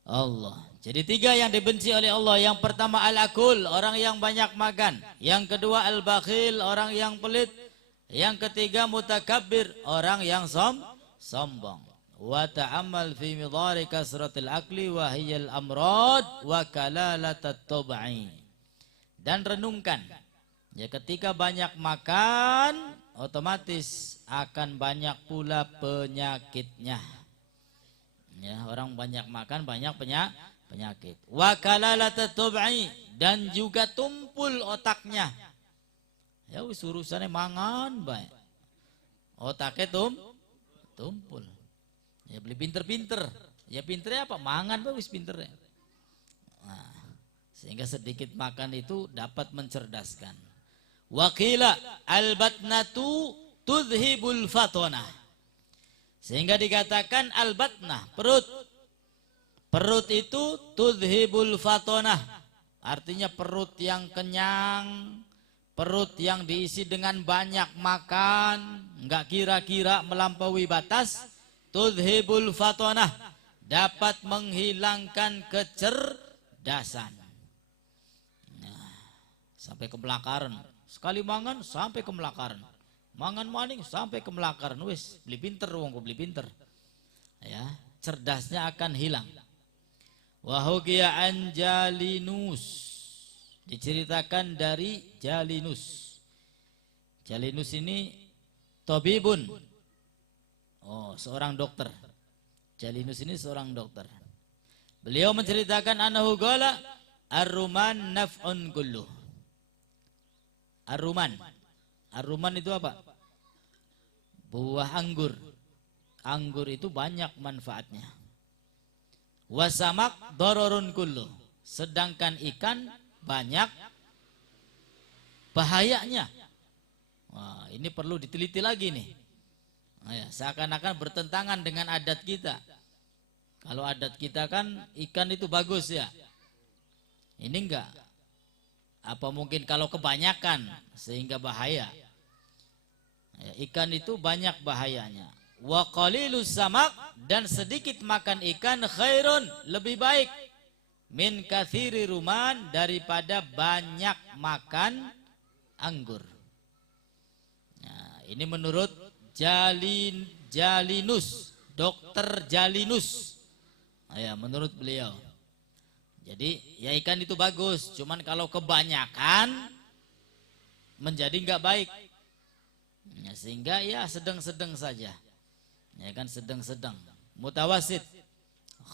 Allah. Jadi 3 yang dibenci oleh Allah. Yang pertama al-akul, orang yang banyak makan. Yang kedua al-bakhil, orang yang pelit. Yang ketiga mutakabbir, orang yang sombong. Wa ta'ammal fi midhari kasratil akli wa hiyal amrad wa kalalatat tab'i. Dan renungkan, ya ketika banyak makan otomatis akan banyak pula penyakitnya. Ya, orang banyak makan banyak penyakit. Wa kalalatat tab'i, dan juga tumpul otaknya. Ya wis urusannya mangan bae. Otaknya tumpul. Ya beli pinter-pinter. Ya pinternya apa? Mangan bae wis pinternya. Nah, sehingga sedikit makan itu dapat mencerdaskan. Waqila al-batnatu tudhibul fatonah. Sehingga dikatakan al-batnah, perut. Perut itu tudhibul fatonah. Artinya perut yang kenyang, perut yang diisi dengan banyak makan, enggak kira-kira melampaui batas, tudhibul fatonah, dapat menghilangkan kecerdasan. Nah, sampai kemelakaran. Sekali mangan sampai kemelakaran. Mangan maning sampai kemelakaran. Wis, beli pinter wong kok beli pinter. Ya, cerdasnya akan hilang. Wa hukiya an Jalinus. Diceritakan dari Jalinus. Jalinus ini tabibun. Oh, seorang dokter. Jalinus ini seorang dokter. Beliau menceritakan annahu qala ar-ruman naf'un kulluh. Ar-ruman. Ar-ruman itu apa? Buah anggur. Anggur itu banyak manfaatnya. Wasamak dararun kulluh. Sedangkan ikan banyak bahayanya. Wah, ini perlu diteliti lagi nih. Nah, ya, seakan-akan bertentangan dengan adat kita. Kalau adat kita kan ikan itu bagus ya. Ini enggak. Apa mungkin kalau kebanyakan sehingga bahaya? Ya, ikan itu banyak bahayanya. Wa qalilus samak, dan sedikit makan ikan khairun, lebih baik min kathiri ruman, daripada banyak makan anggur. Nah, ini menurut Jalinus, dokter Jalinus. Nah, ya, menurut beliau. Jadi ya ikan itu bagus, cuman kalau kebanyakan menjadi enggak baik. Ya, sehingga ya sedang-sedang saja. Ya kan, sedang-sedang. Mutawasid.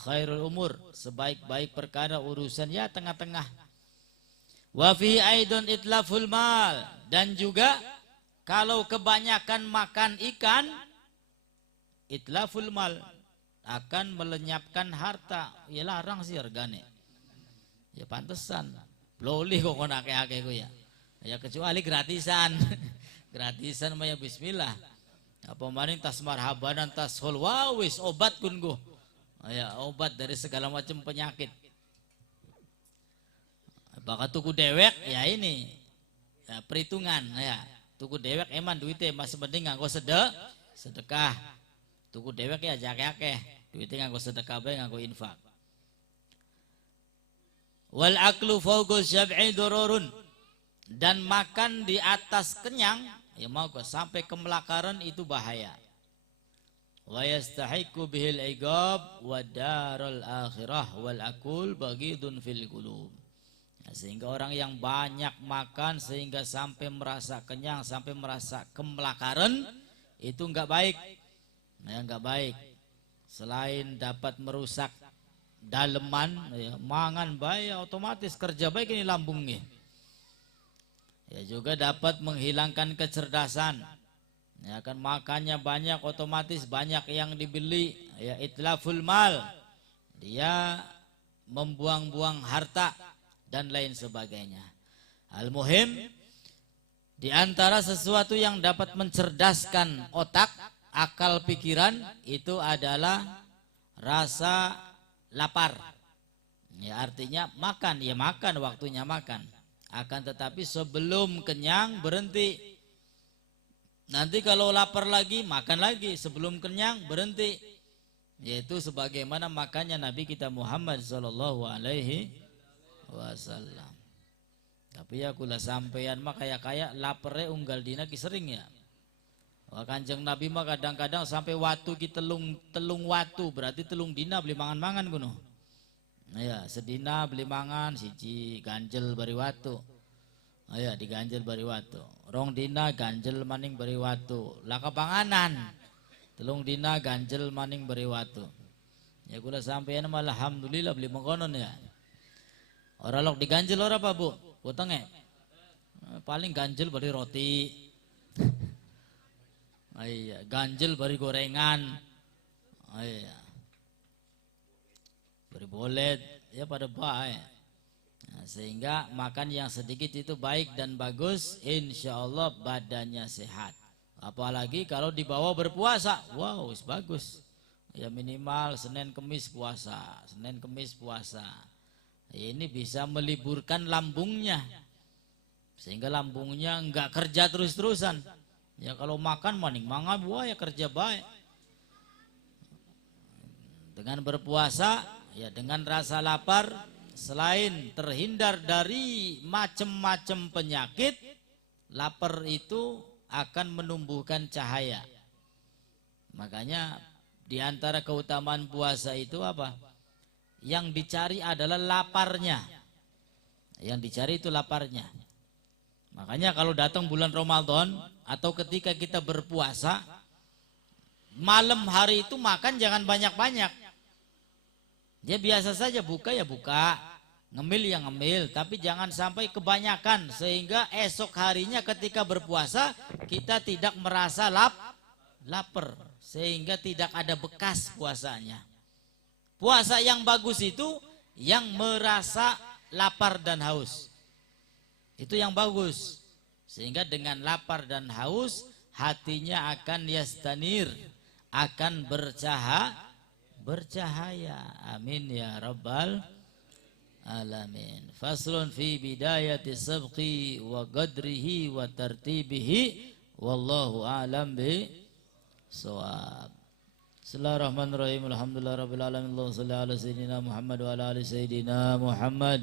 Khairul umur, sebaik-baik perkara urusan ya tengah-tengah. Wa fi aidun itlaful mal, dan juga kalau kebanyakan makan ikan, itlaful mal, akan melenyapkan harta. Ya larang sih regane. Ya pantesan. Boleh kok akeh-akeh ku ya. Ya kecuali gratisan. Gratisan mah ya bismillah. Apa maning tas marhabanan tas hol, wis obat kun go. Ya, obat dari segala macam penyakit. Bakal tuku dewek ya ini ya, perhitungan ya. Tuku dewek eman duitnya masih penting nganggo sedekah. Tuku dewek ya akeh-akeh. Duitnya nganggo sedekah bae, nganggo infak. Wal aklu fawqa syab'i dururun, dan makan di atas kenyang ya mau sampai kemelakaran itu bahaya. Wa yastahiqu bihil iqab wa darul akhirah wal akul baghidun fil qulub. Ya, sehingga orang yang banyak makan sehingga sampai merasa kenyang, sampai merasa kemelakaran, itu enggak baik. Nah, enggak baik. Selain dapat merusak daleman, ya, mangan baik otomatis kerja baik ini lambungnya. Ya, juga dapat menghilangkan kecerdasan. Ya kan, makannya banyak otomatis banyak yang dibeli, ya itlaful mal, dia membuang-buang harta dan lain sebagainya. Al-muhim, di antara sesuatu yang dapat mencerdaskan otak, akal pikiran, itu adalah rasa lapar. Ya artinya makan, ya makan waktunya makan. Akan tetapi sebelum kenyang berhenti. Nanti kalau lapar lagi, makan lagi. Sebelum kenyang, berhenti. yaitu sebagaimana makannya Nabi kita Muhammad sallallahu alaihi wasallam. Tapi ya kula sampeyan mah kaya lapere unggal dina ki sering ya. Wah Kanjeng Nabi mah kadang-kadang sampai watu ki telung watu, berarti telung dina beli mangan-mangan kuno. Nah ya, sedina beli mangan siji ganjel bari watu. Oh ya diganjel bari watu. Rong dina ganjel maning bari watu. Lah kapanganan. Telung dina ganjel maning bari watu. Ya kula sampeyan mah alhamdulillah beli mengkonon ya. Ora lok diganjel ora apa Bu? Potongnya paling ganjel bari roti. Iya, ganjel bari gorengan. Iya. Bari bolet ya pada baik. Nah, sehingga makan yang sedikit itu baik dan bagus, insya Allah badannya sehat. Apalagi kalau dibawa berpuasa, wow, bagus. Ya minimal Senin Kemis puasa, Senin Kemis puasa. Ini bisa meliburkan lambungnya, sehingga lambungnya enggak kerja terus-terusan. Ya kalau makan maning mangan, wah ya kerja baik. Dengan berpuasa, ya dengan rasa lapar, selain terhindar dari macam-macam penyakit, lapar itu akan menumbuhkan cahaya. Makanya di antara keutamaan puasa itu apa? Yang dicari adalah laparnya. Yang dicari itu laparnya. Makanya kalau datang bulan Ramadan atau ketika kita berpuasa, malam hari itu makan jangan banyak-banyak. Dia biasa saja buka ya buka, ngemil ya ngemil, tapi jangan sampai kebanyakan sehingga esok harinya ketika berpuasa kita tidak merasa lapar, sehingga tidak ada bekas puasanya. Puasa yang bagus itu yang merasa lapar dan haus. Itu yang bagus. Sehingga dengan lapar dan haus hatinya akan yastanir, akan bercahaya. Amin ya rabbal alamin. Faslun fi bidayati sabqi wa qadrihi wa tartibihi wallahu a'lam bi shawab. Bismillahirrahmanirrahim. Alhamdulillah rabbil alamin. Allahumma shalli ala sayyidina Muhammad wa ala ali sayyidina Muhammad.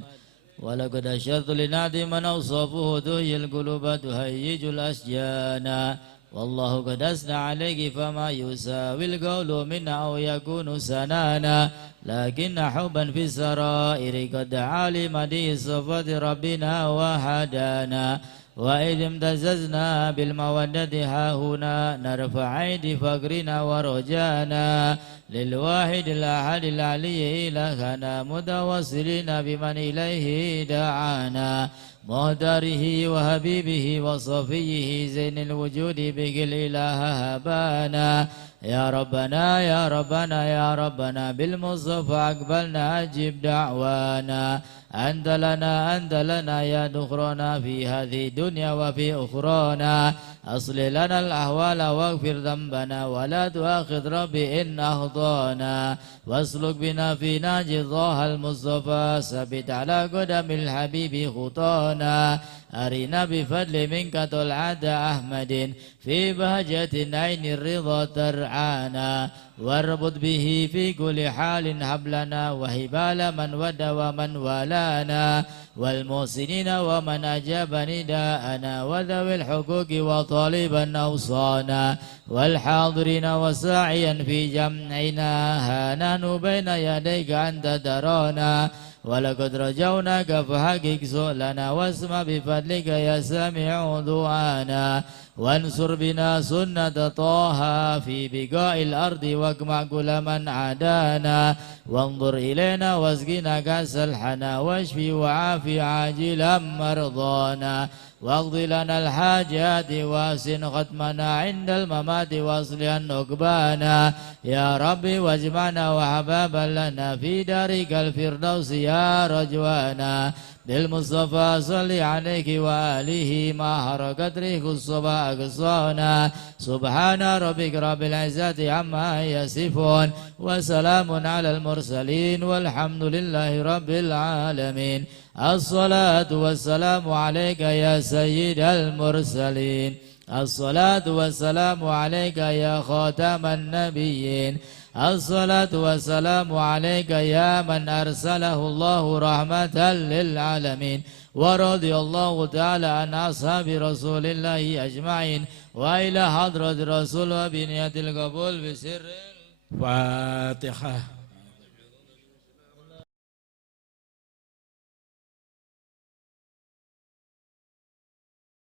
Wa laqad asyartu linadi man awsafuhu tuhil quluba tuhayyijul asjana. Wallahu qad asna alayhi fama yusawil qawlu minna aw yakunu sanana. Lakinna hubban fi sarairi qad alima di sifati rabbina wa hadana. Wa idhim tazazna bil mawaddati hahuna narfa aidi fakrina wa rojana lil wahidil ahadil aliyyi ilahana mutawassilina biman ilaihi da'ana muhtarihi wa habibihi wa safiyihi zainil wujudi bigil ilaha habana ya rabbana ya rabbana ya rabbana bil mustafa akbalna ajib da'wana أنت لنا يا دخرنا في هذه الدنيا وفي أخرانا أصل لنا الأحوال واغفر ذنبنا ولا تؤاخذ ربي إن أخطأنا واسلك بنا في ناج ضاها المصطفى ثبت على قدم الحبيب خطانا أرنا بفضل منك طلعة أحمد في بهجة عين الرضا ترعانا واربط به في كل حال حبلنا وهبال من ود ومن والانا والمحسنين ومن أجاب نداءنا وذوي الحقوق وطالبا أوصانا والحاضرين وساعيا في جمعنا هانان بين يديك أنت ترانا ولقد رجوناك فحقق سؤلنا واسمع بفضلك يا سامع دعانا وانصر بنا سنة طه في بقاء الأرض واجمع كل من عادانا وانظر إلينا واسقنا كأس الحنا واشفي وعافي عاجلا مرضانا واقض لنا الحاجات واسن ختمنا عند الممات واصلح نقبانا يا ربي واجمعنا وحبابا لنا في دارك الفردوس يا رجوانا بالمصطفى صل عليك وآله ما حركت ريح الصبا أقصانا سبحان ربك رب العزة عما يصفون وسلام على المرسلين والحمد لله رب العالمين الصلاة والسلام عليك يا سيد المرسلين الصلاة والسلام عليك يا خاتم النبيين الصلاة والسلام عليك يا من أرسله الله رحمة للعالمين ورضي الله تعالى عن أصحاب رسول الله أجمعين وإلى حضرة رسول وبنية القبول بسر Fatihah.